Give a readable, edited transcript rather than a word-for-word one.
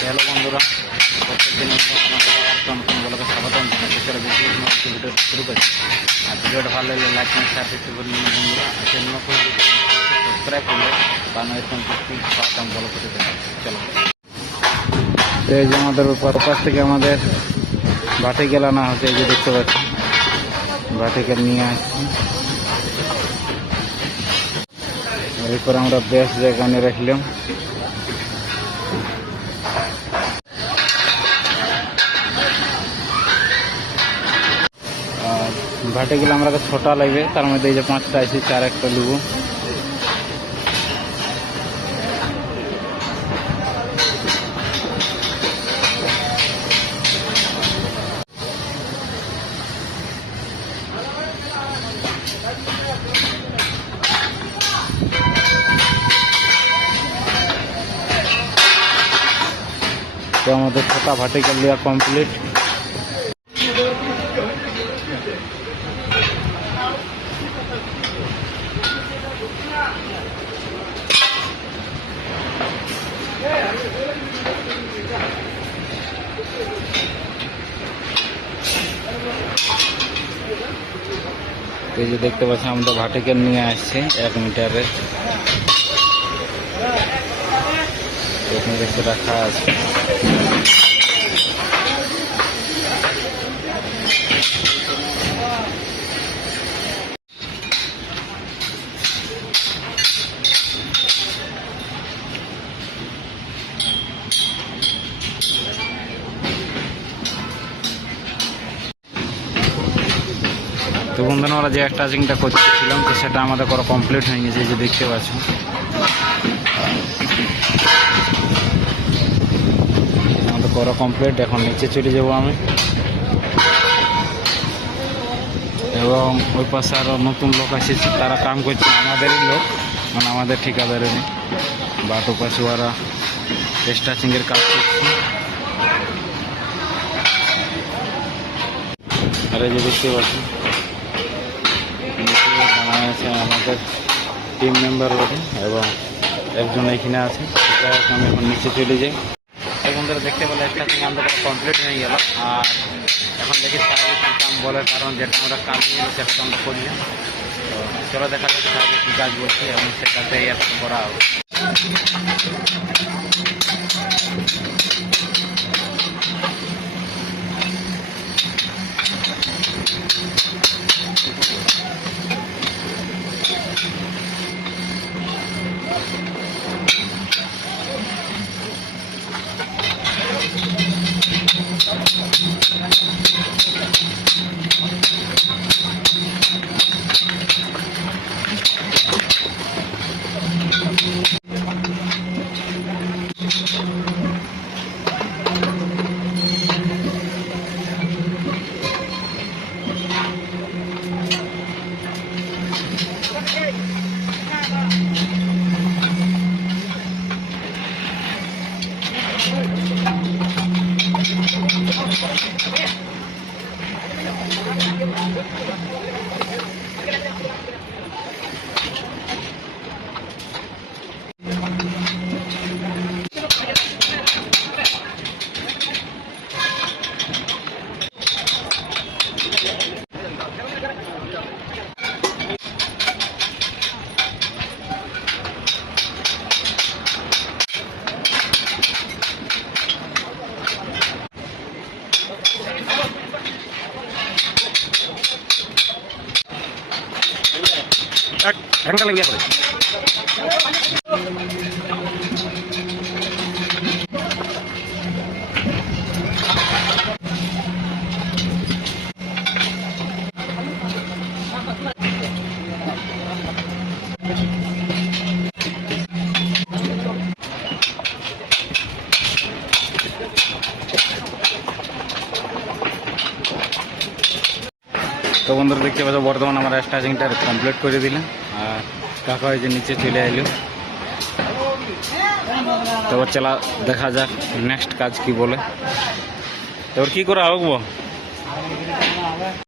Hello বন্ধুরা, প্রত্যেকদিন নতুন ব্লগে স্বাগতম জানাচ্ছি। চলো ভিডিও শুরু করি। আর ভিডিওটা ভালো লাগলে লাইক এবং শেয়ার করতে বলুন বন্ধুরা। আছে নতুন সাবস্ক্রাইব করলে কারণ এরকম পাতাম বলো করতে দেবে। চলো, এই যে আমাদের পাশ থেকে আমাদের ভাটিকেল আনা হচ্ছে। এই যে দেখতে পাচ্ছি ভাটিকেল নিয়ে আসছি। এরপর আমরা বেশ জায়গায় রাখলাম। ভাটে গেলে আমরা ছোটা লাগবে, তার মধ্যে এই যে 5টা আছে, 4 একটা নেবো। তো আমাদের ছোটা ভাটিকেল লিয়া কমপ্লিট। এই যে দেখতে পাচ্ছি আমরা ভাটিকেল নিয়ে আসছি 1 মিটারের। এখানে রাখা আছে। তো বন্ধুরা, আমরা যে একটা টাচিংটা করতেছিলাম তো সেটা আমাদের করা কমপ্লিট হয়ে গেছে। যে দেখতে পাচ্ছ আমাদের করা কমপ্লিট। এখন নিচে চলে যাবো আমি, এবং ওই পাশে আরও নতুন লোক এসেছে, তারা কাম করছে আমাদেরই লোক, মানে আমাদের ঠিকাদারের। বাট ও পাশে ওরা টাচিংয়ের কাজ করছে। আর এই যে দেখতে পাচ্ছি আছে আমাদের টিম মেম্বার বলে, এবং একজন এখানে আছে। আমি এখন নিচে চলে যাই। বন্ধুরা দেখতে পেলে একটা থেকে আমাদের কমপ্লিট হয়ে গেল। আর এখন দেখি সার্ভিস কাম বলে, কারণ যেটা আমরা কাজ নিয়ে সেটা তো আমরা করি না। তো চলো দেখা যাচ্ছে সার্ভিস কাজ বলছি, এবং সেটাতেই আর করা হবে। এখনকার লাগবে করে তো বন্ধুরা দেখতে পাচ্ছ বর্তমান আমার স্টাচিংটা কমপ্লিট করে দিলাম। আর কাকা যে নিচে চলে এলো। তো চলা দেখা যাক নেক্সট কাজ কি বলে। তো কি করে আঁকবো।